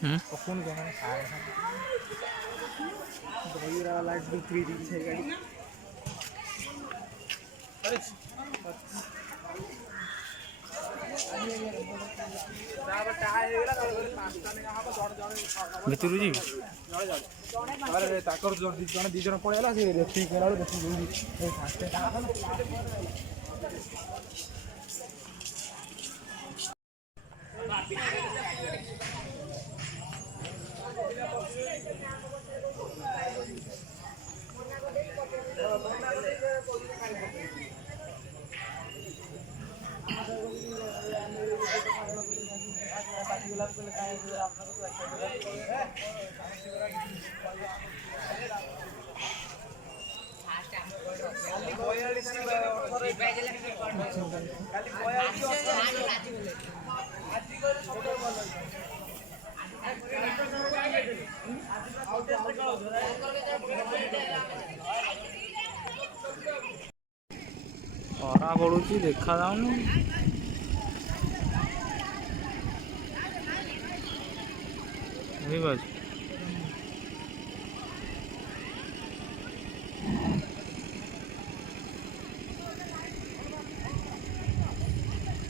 कौन गया दही वाला बिक्री दी है गाड़ी ଭିତରୁ ଯିବି ତାଙ୍କର ଜଣେ ଦି ଜଣ ପଳେଇଲା ସେ ରେଫ୍ରି କଲା ବେଳକୁ खरा पड़ुची देखा जाऊनी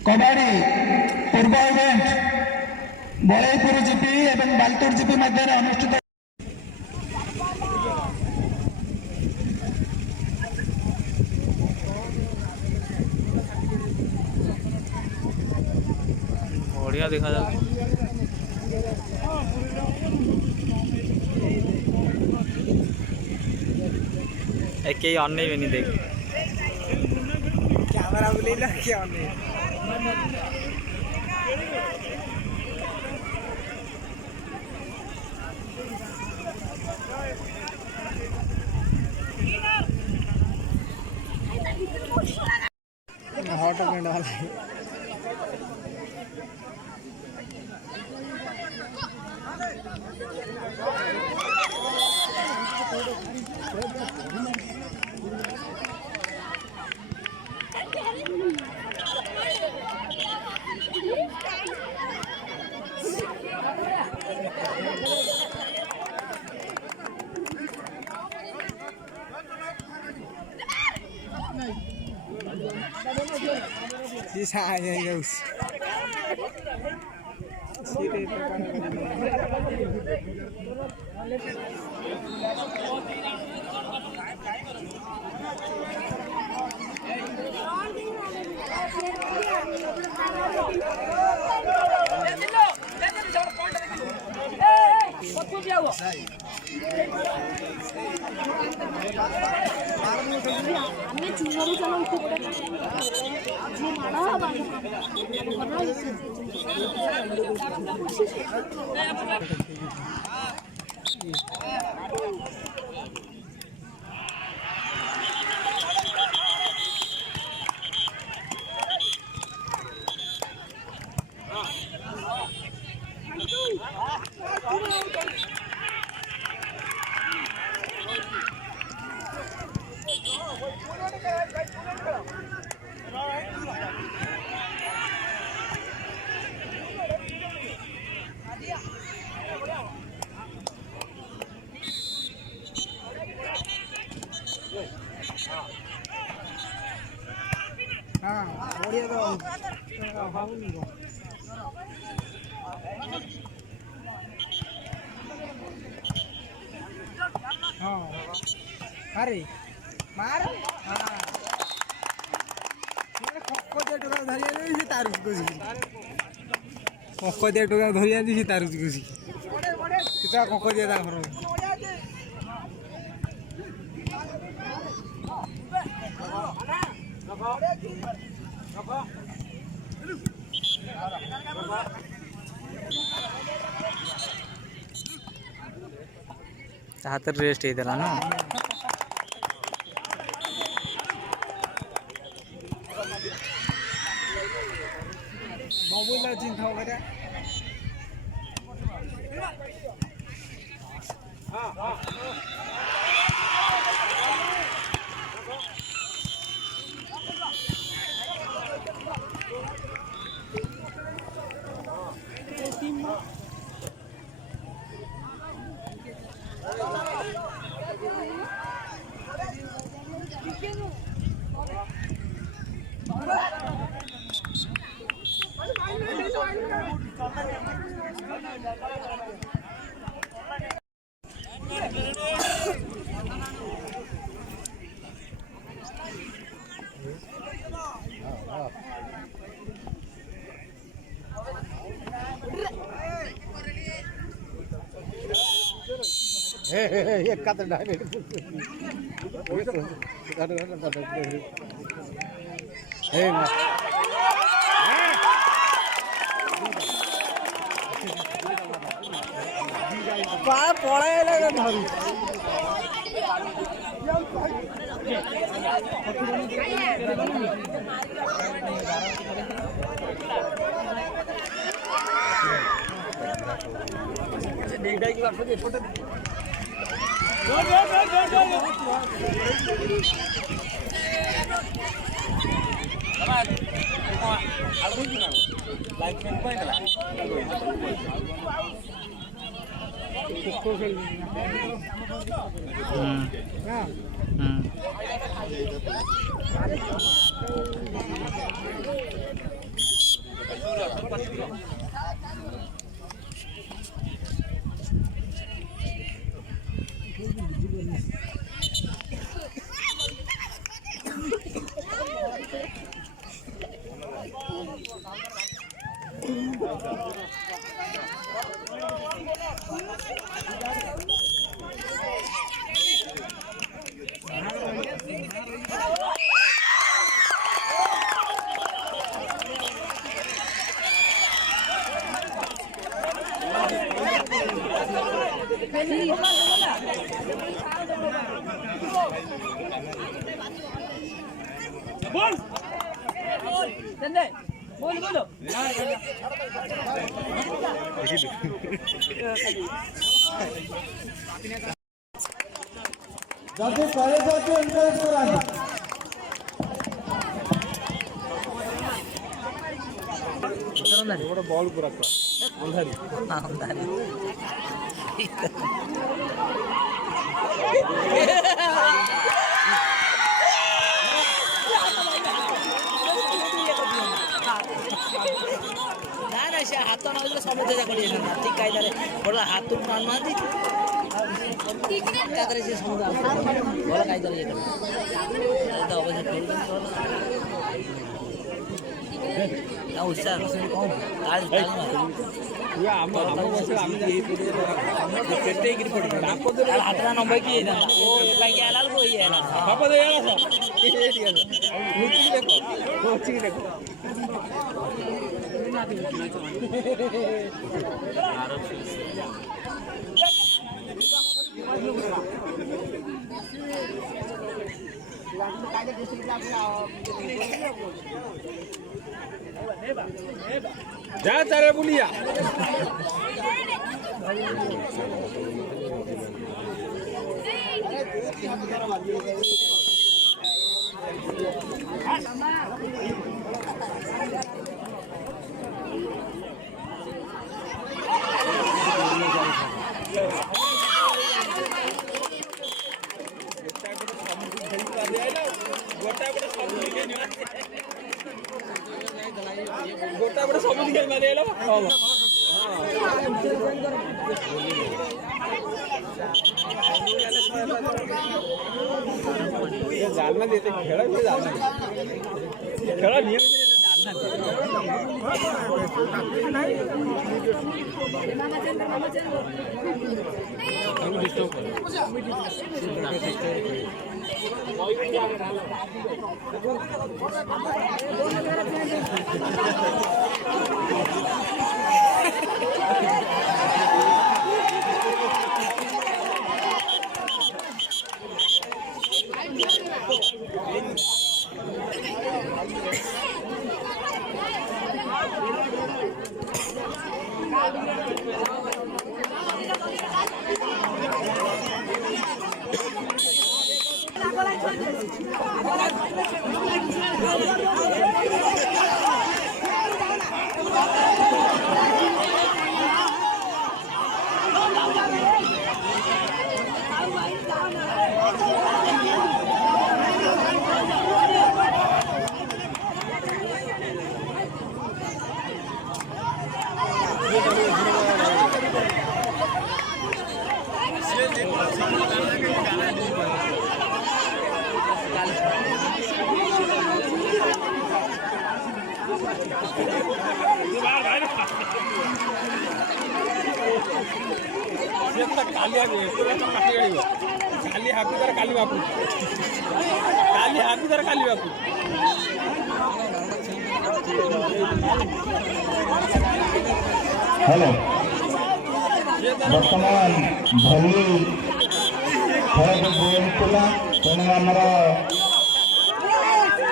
कबाड़ी पूर्व इवेंट बलईपुर जीपी एवं बालतूर जीपी मध्य अनुष्ठित बढ़िया देखा जाए एक ऑन नहीं बनी देख कैमरा बुले ना क्या ऑन नहीं हॉट में डाल हाँ बढ़िया तो हाँ अरे मार हाँ कोई टोका धरिया नहीं तारुच कुछ कोई टोका धरिया नहीं तारुच कुछ कितना कोको दिया था घर हाथ रेस्ट इधर ना मोबाइल चिंता हो गया हाँ हाँ एक का डायरेक्ट पळायला धरू যাতে পরে যাতে এনকারেজ করা হয় बॉल पूरा अंधारी हाथ समझे ठीक कायदा थोड़ा हाथ मान मारी कायदा से समुद्र भला कायदा उत्साह हाथ नंबर की जा चारे बुलिया गोटा बड़ा समुद्र के में ले लो ये जानना देते खेला भी जानना खेला नियम କାଲି ହାପି ତାର କାଲି ବାପୁ କାଲି ହାପି ତାର କାଲି ବାପୁ हेलो बर्तमान भली खेल गोला तेणु आमर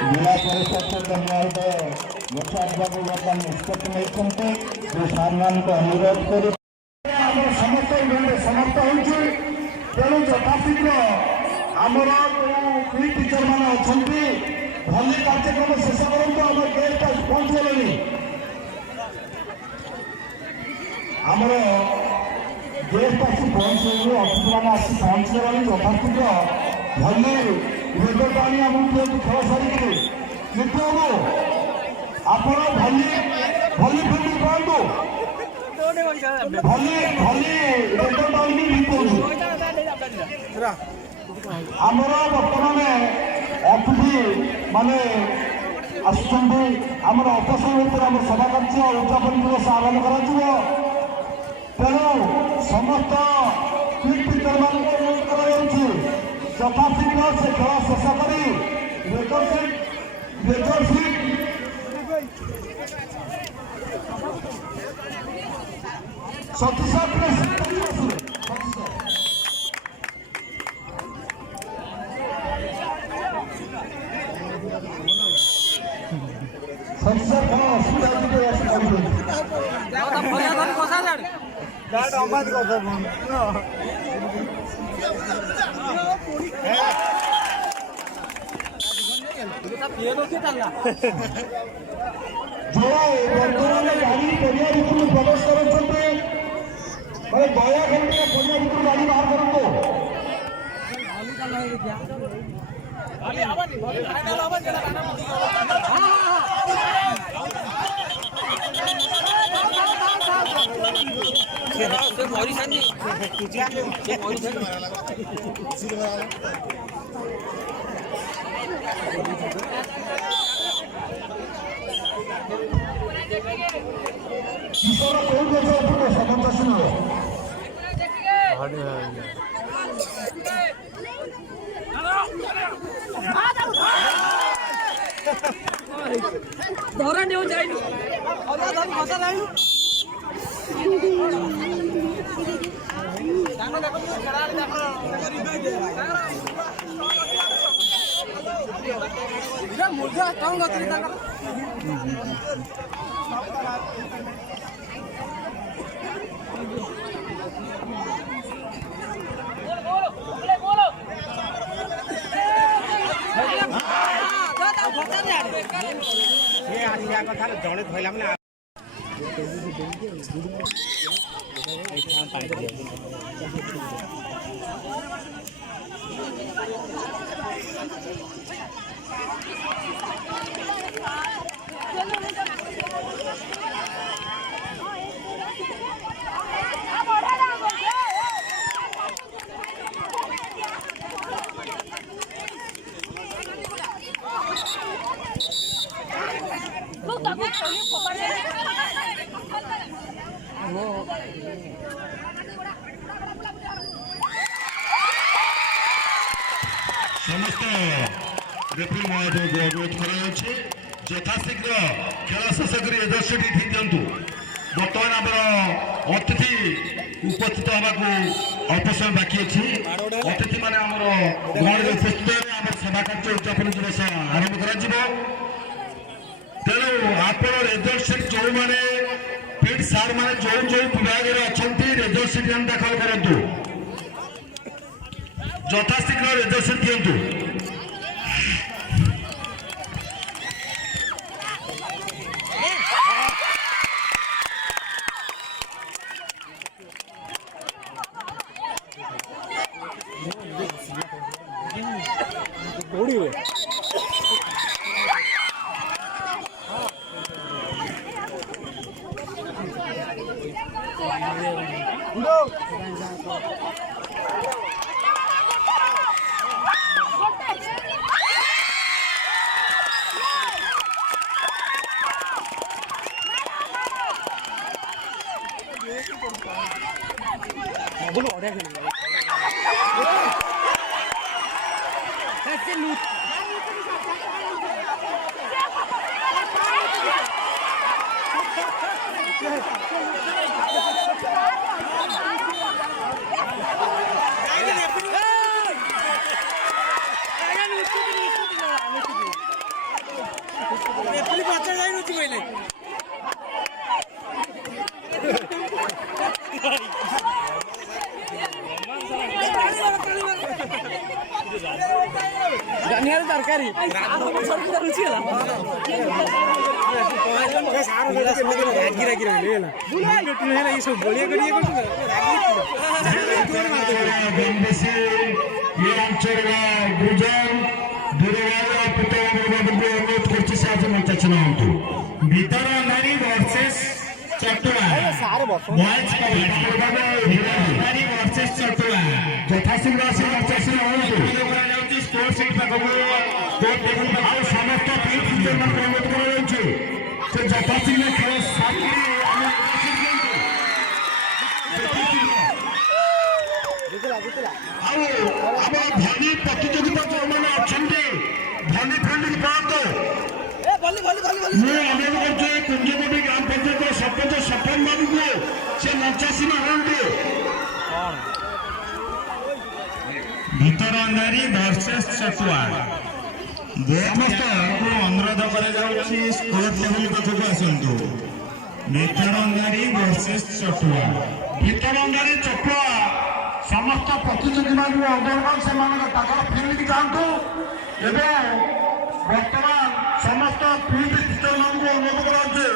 जिला परिषद धन्यवाद गोसाद बाबू बर्तमान निष्पत्ति नहीं सार मान को अनुरोध कर समस्त समर्थ हो तेणु यथाशीघ्र आमर पी टीचर मैंने अच्छा भली कार्यक्रम शेष करूँ आम गेस्ट पहुँच गले आमर गेस्ट आसी पहुँचे अतिथि मैंने आसी पहुँचे यथाशीघ्र भली रेजल्ट आनी आमको खेल सारिक कितु आप भली भली फिल्म कहतु भली भली रेजल्ट आनी आमर बर्तमान अतिथि माने आमर अवसर आम सभा कार्य उद्यापन दिवस आरम्भ कर तेणु समस्त टीचर मान अनुरोध कर यथाशीघ्र से खेल शेष कर जो वर्तमान गाड़ी पड़िया भितर प्रवेश कर दया कर पड़िया भितर गाड़ी बाहर करूँ किशोर कौन जैसे समझ धरा नहीं जाइनु अरे धर फसा लाइनु डांगो देखो करार देखो इधर मुर्गा कौन गतरी ताका କଥା ଜଣେ ଧଇଲା ମାନେ समस्त रेफ्री महोदय को अनुरोध कर यथाशीघ्र खेल शेष कर एजर्सीटी ठीक दिंतु बर्तमान आम अतिथि उपस्थित होगा अल्प समय बाकी अच्छी अतिथि मैंने आम गहन उपस्थित आम सभा कार्य उद्यापन दिवस आरंभ कर तेणु आप रेजल्ट सीट जो मैंने पीट सार मैंने जो जो विभाग अच्छा रेजल्ट सीट दाखल करूँ यथाशीघ्र रेजल्ट सीट दिंतु ବାବୁଲ ବଢିଆ ଖେଳିବ ଜାନିଆର ତରକାରୀ ଭିତର ନାରୀ ବର୍ସେସ୍ ଚଟୁଆ ବର୍ସେସ୍ ଚଟୁଆ ଯଥାଶୀଘ୍ର ଆସି ଚର୍ଚ୍ଚା କରାଯାଉଛି ସ୍କୋର ସିଟ୍ ପାଖକୁ ଆଉ ସମସ୍ତ ମାନଙ୍କୁ ଅନୁରୋଧ କରାଯାଉଛି ସେ ଯଥାଶୀଘ୍ର ଖେଳ ସାରି ଆଉ ଆମ ଭଲି ପ୍ରତିଯୋଗିତା ଯେଉଁମାନେ ଅଛନ୍ତି ଭଲି ଫିଲ୍ଡ ପଳାନ୍ତୁ। ମୁଁ ଅନୁରୋଧ କରୁଛି କୁଞ୍ଜମଣ୍ଡି ଗ୍ରାମ ପଞ୍ଚାୟତ ସରପଞ୍ଚ ସପନ ବାବୁଙ୍କୁ ସେ ମଞ୍ଚାସୀନ ହୁଅନ୍ତୁ। ଭିତର ନାରୀ ଭର୍ସେସ୍ ଚଟୁଆ ସମସ୍ତଙ୍କୁ ଅନୁରୋଧ କରାଯାଉଛି ସ୍କୋର ଟେବୁଲ ପାଖକୁ ଆସନ୍ତୁ। ଭିତର ନାରୀ ଭର୍ସେସ୍ ଚଟୁଆ ଭିତର ନାରୀ ଚଟୁଆ ସମସ୍ତ ପ୍ରତିଯୋଗୀମାନଙ୍କୁ ଅନୁରୋଧ ସେମାନଙ୍କ ତାଙ୍କର ଫିଲ୍ଡ ଯାଆନ୍ତୁ ଏବଂ ବର୍ତ୍ତମାନ ସମସ୍ତ ଫିଲ୍ଡ ଟିଚରମାନଙ୍କୁ ଅନୁରୋଧ କରାଯାଉଛି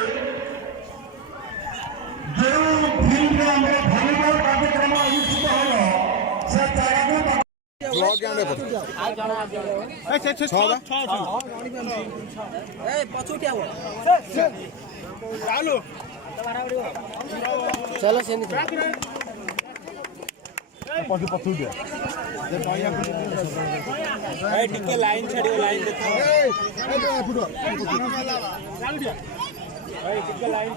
ଯେଉଁ ଫିଲ୍ଡରେ ଆମର ଭଲିବଲ କାର୍ଯ୍ୟକ୍ରମ ଅନୁଷ୍ଠିତ ହେବ ସେ ଜାଗାକୁ चलो से ଟିକେ ଲାଇନ ଛାଡିବ ଲାଇନ ଦେଖ ଟିକେ ଲାଇନ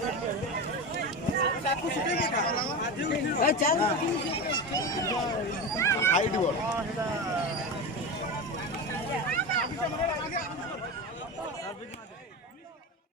ହାଇଟ୍ ବଲ୍